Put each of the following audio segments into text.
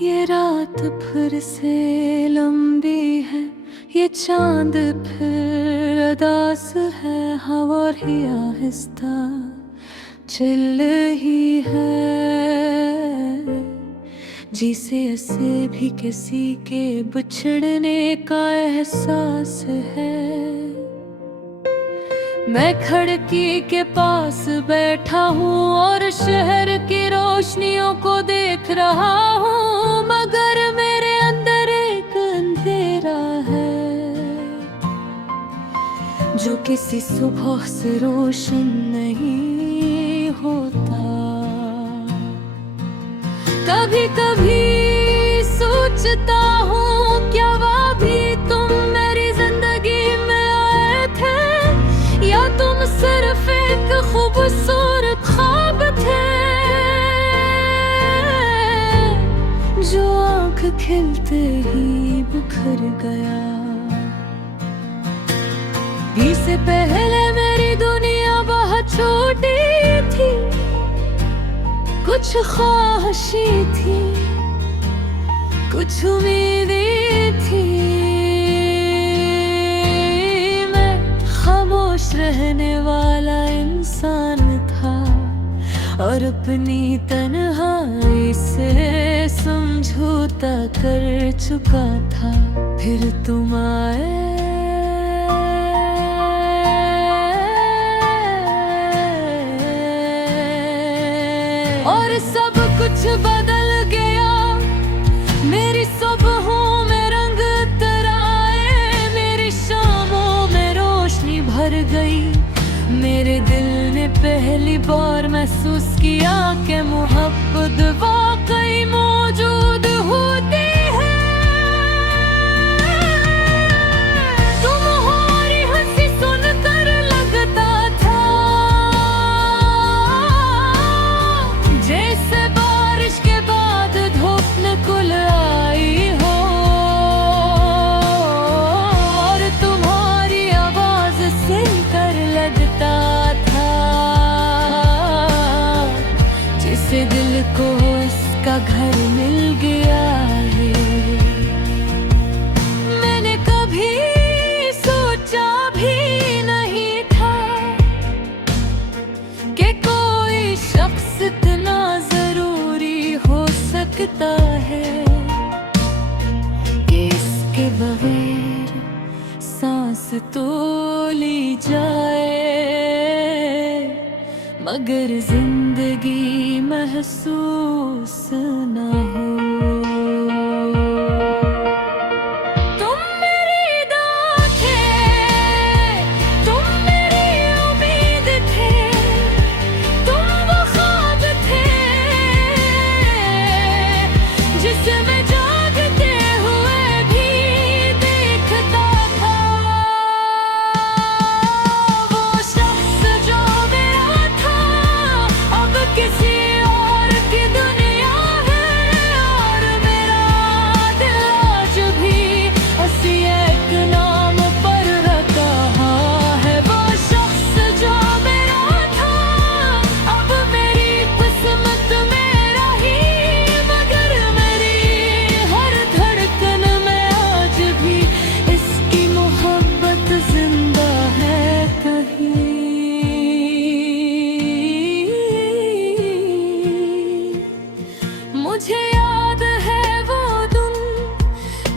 ये रात फिर से लंबी है, ये चांद फिर अदास है, हवा ही आहिस्ता चल ही है। जिसे ऐसे भी किसी के बिछड़ने का एहसास है। मैं खिड़की के पास बैठा हूँ और शहर की रोशनियों को देख रहा हूँ, मगर मेरे अंदर एक अंधेरा है जो किसी सुबह से रोशन नहीं होता। कभी कभी सोचता हूँ क्या वह भी तुम मेरी जिंदगी में आए थे, या तुम सिर्फ एक खूबसूरत ख्वाब थे जो आँख खिलते ही बिखर गया। इससे पहले मेरी दुनिया बहुत छोटी थी, कुछ ख्वाहिशें थी, कुछ उम्मीदें थी। मैं खामोश रहने वाला इंसान था और अपनी तन्हाई से समझौता कर चुका था। फिर तुम आए और सब कुछ बदल गया। मेरी सुबहों में रंग तराए, मेरी शामों में रोशनी भर गई। मेरे दिल ने पहली बार महसूस किया कि मोहब्बत वाकई मौजूद होती है। तुम्हारी हंसी सुनकर लगता था जैसे बारिश के बाद धूप निकल आई हो, और तुम्हारी आवाज सुनकर लगता था जिसे दिल को इसका घर मिल गया है। मैंने कभी सोचा भी नहीं था कि कोई शख्स इतना जरूरी हो सकता है कि इसके बगैर सांस तो ली जाए मगर जिंदगी महसूस न हो। तुम मेरी दुआ थे, तुम मेरी उम्मीद थे, तुम वो ख्वाब थे जिसमें जागते हुए भी देखता था। वो शख्स जो मेरा था अब किसी और की दुनिया है, और मेरा दिल आज भी उसी एक नाम पर रखा है। वो शख्स जो मेरा था अब मेरी किस्मत में रही, मगर मेरी हर धड़कन में आज भी इसकी मोहब्बत जिंदा है कहीं। मुझे याद है वो दिन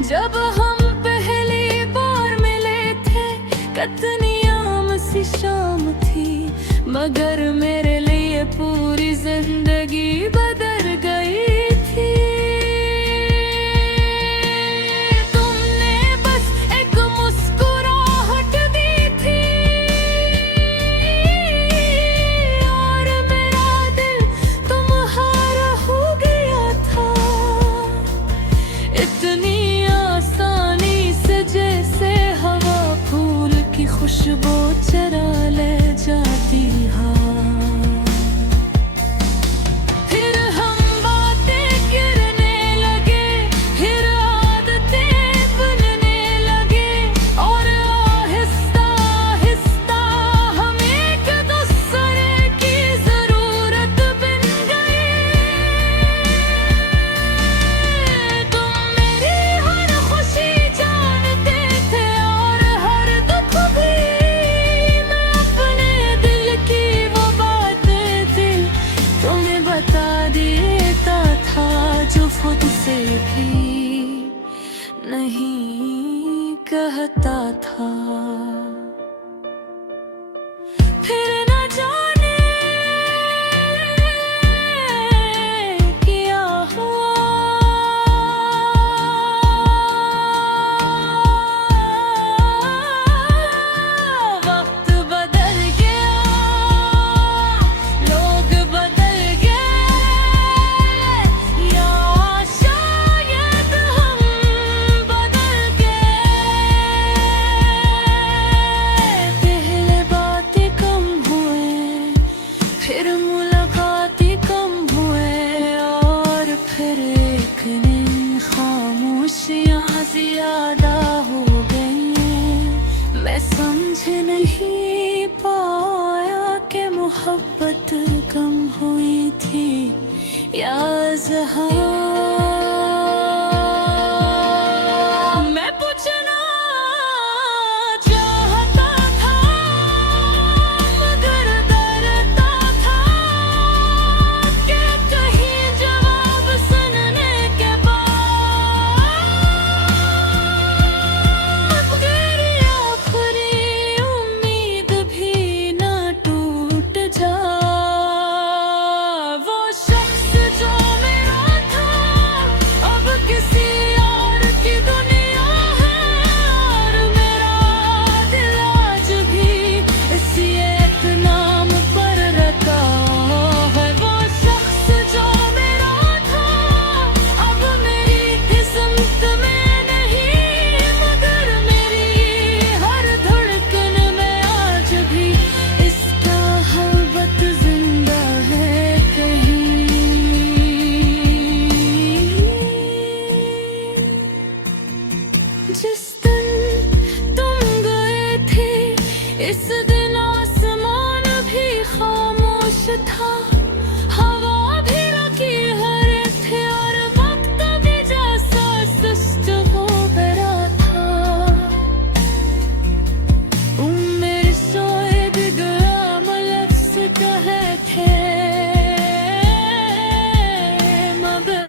जब हम पहली बार मिले थे। कितनी आम सी शाम थी, मगर मेरे लिए पूरी जिंदगी बदल गई थी। तुमने बस एक मुस्कुराहट दी थी और मेरा दिल तुम्हारा हो गया था। इतनी आसानी से जैसे हवा फूल की खुशबू चरा ले जाती है। फिर कहता था। फिर न जाने क्या हुआ, वक्त बदल गया, लोग बदल गए, या शायद हम बदल गए। पहले बातें कम हुए, फिर मुलाकातें कम हुए, और फिर एक दिन खामोशियाँ ज्यादा हो गई। मैं समझ नहीं पाया कि मोहब्बत कम हुई थी या ज़हाँ। मैं पूछना चाहता था मगर डरता था कि कहीं जवाब सुनने के बाद मेरी आखिरी उम्मीद भी न टूट जाए। वो शख्स जो मेरा था अब किसी और की दुनिया है, और मेरा दिल आज भी इसी एक नाम पर रखा है। वो शख्स जो मेरा था अब मेरी किस्मत में नहीं, मगर मेरी हर धड़कन में आज भी इसका मोहब्बत जिंदा है कहीं। जिस दिन तुम गए थे इस दिन आसमान भी खामोश था, हवा भी रुकी हरे थे, और वक्त भी जैसा सुस्त हो गया था। मेरे सोए भी गया मलक से कहे थे मगर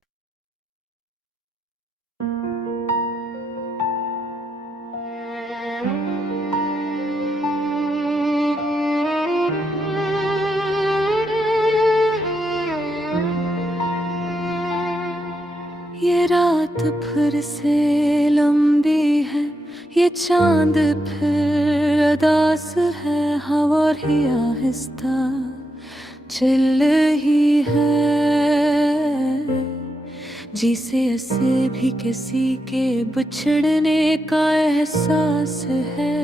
ये रात फिर से लंबी है, ये चांद फिर अदास है, हवा ही आहिस्ता चल ही है। जिसे ऐसे भी किसी के बिछड़ने का एहसास है।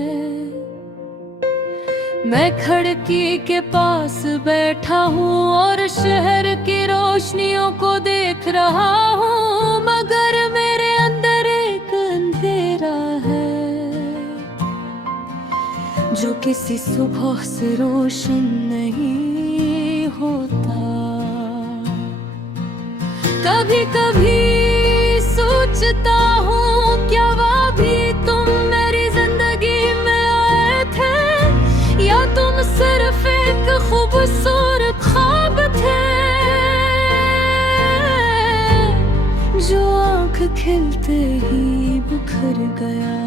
मैं खिड़की के पास बैठा हूँ और शहर की रोशनियों को देख रहा हूँ, मगर मेरे अंदर एक अंधेरा है जो किसी सुबह से रोशन नहीं होता। कभी कभी सोचता हूँ क्या भी तुम मेरी जिंदगी में आए थे, या तुम सिर्फ एक खूबसूरत ख्वाब थे जो आँख खिलते ही बिखर गया।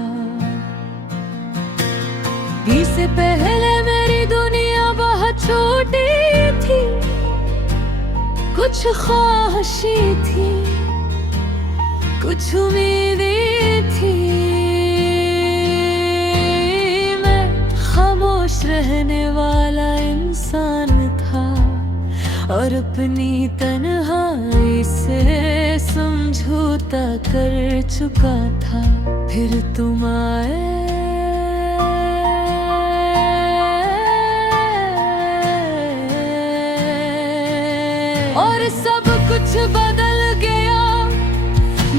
इससे पहले मेरी दुनिया बहुत छोटी थी, कुछ ख्वाहिशें थी, कुछ उम्मीदें थी। मैं खामोश रहने वाला इंसान था और अपनी तन्हाई से समझौता कर चुका था। फिर तुम आए और सब कुछ बदल गया।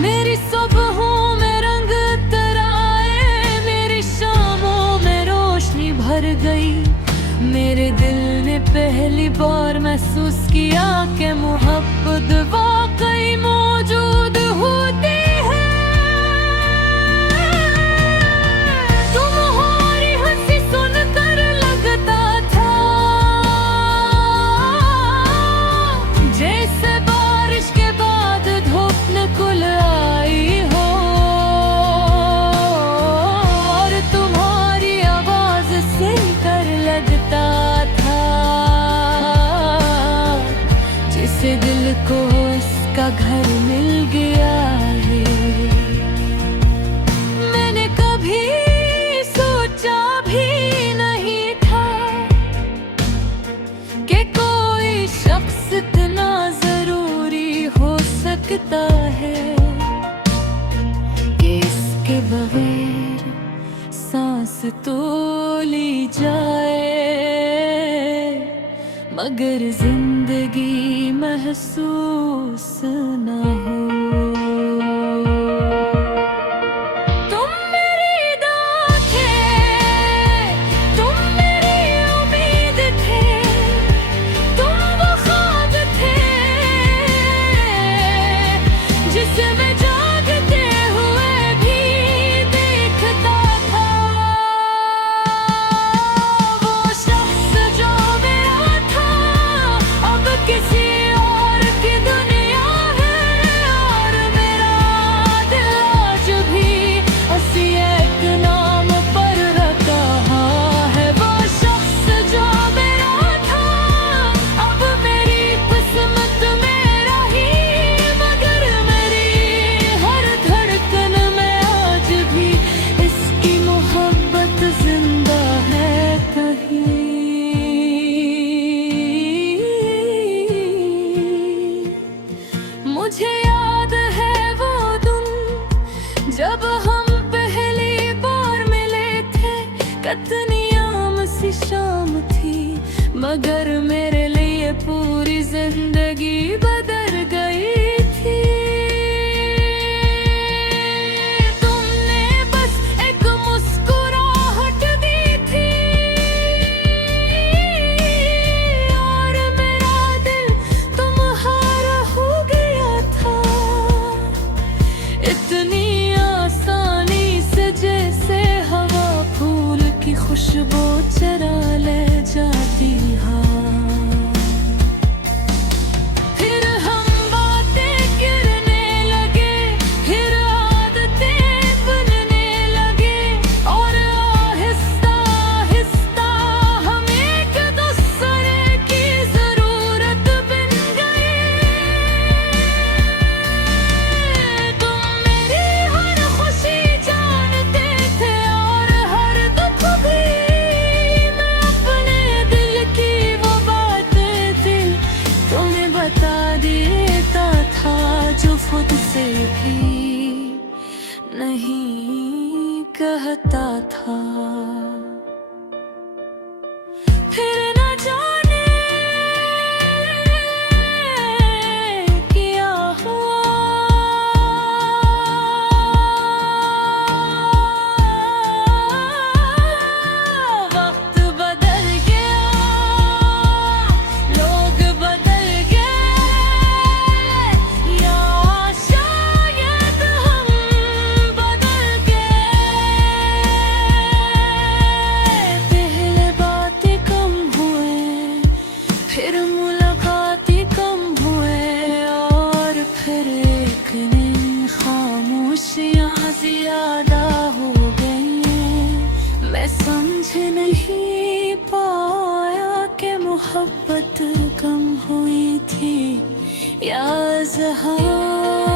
मेरी सुबहों में रंग तराए, मेरी शामों में रोशनी भर गई। मेरे दिल ने पहली बार महसूस किया कि मोहब्बत वाकई मौजूद होती है। तुम्हारी हंसी सुनकर लगता था जैसे बारिश के बाद धूप निकल आई हो। को इसका घर मिल गया है। मैंने कभी सोचा भी नहीं था कि कोई शख्स इतना जरूरी हो सकता है कि इसके बगैर सांस तो ली जाए मगर जिंदगी महसूस न हो। तुम मेरी दुआ थे, तुम मेरी उम्मीद थे, तुम वो ख्वाब थे जिसमें जागते हुए भी देखता था। वो शख्स जो मेरा था अब किसी और की दुनिया है और मेरा दिल आज भी उसी एक नाम पर रखा है। वो शख्स जो मेरा था अब मेरी किस्मत में रही मगर मेरी हर धड़कन में आज भी इसकी मोहब्बत जिंदा है कहीं। मुझे याद है वो दिन जब हम पहली बार मिले थे। कितनी आम सी शाम थी मगर मेरे लिए पूरी जिंदगी बदल गई थी। तुमने बस एक मुस्कुराहट दी थी और मेरा दिल तुम्हारा हो गया था। इतनी आसानी से जैसे हवा फूल की खुशबू चरा ले जाती हाँ। फिर हम बातें करने लगे, फिर आदतें बनने लगे और आहिस्ता आहिस्ता हम एक दूसरे की जरूरत बन गए। तुम मेरी हर खुशी जानते थे और हर दुख भी। मैं अपने दिल की वो बातें थी तुम्हें बता देता था जो खुद से भी नहीं कहता था। फिर न जाने क्या हुआ वक्त बदल गया, लोग बदल गए या शायद हम बदल गए। पहले बातें कम हुए फिर मुलाकातें कम हुए और फिर एक नई खामोशियाँ ज्यादा हो गई। मैं समझ नहीं पाया कि मोहब्बत कम हुई थी या इज़हार।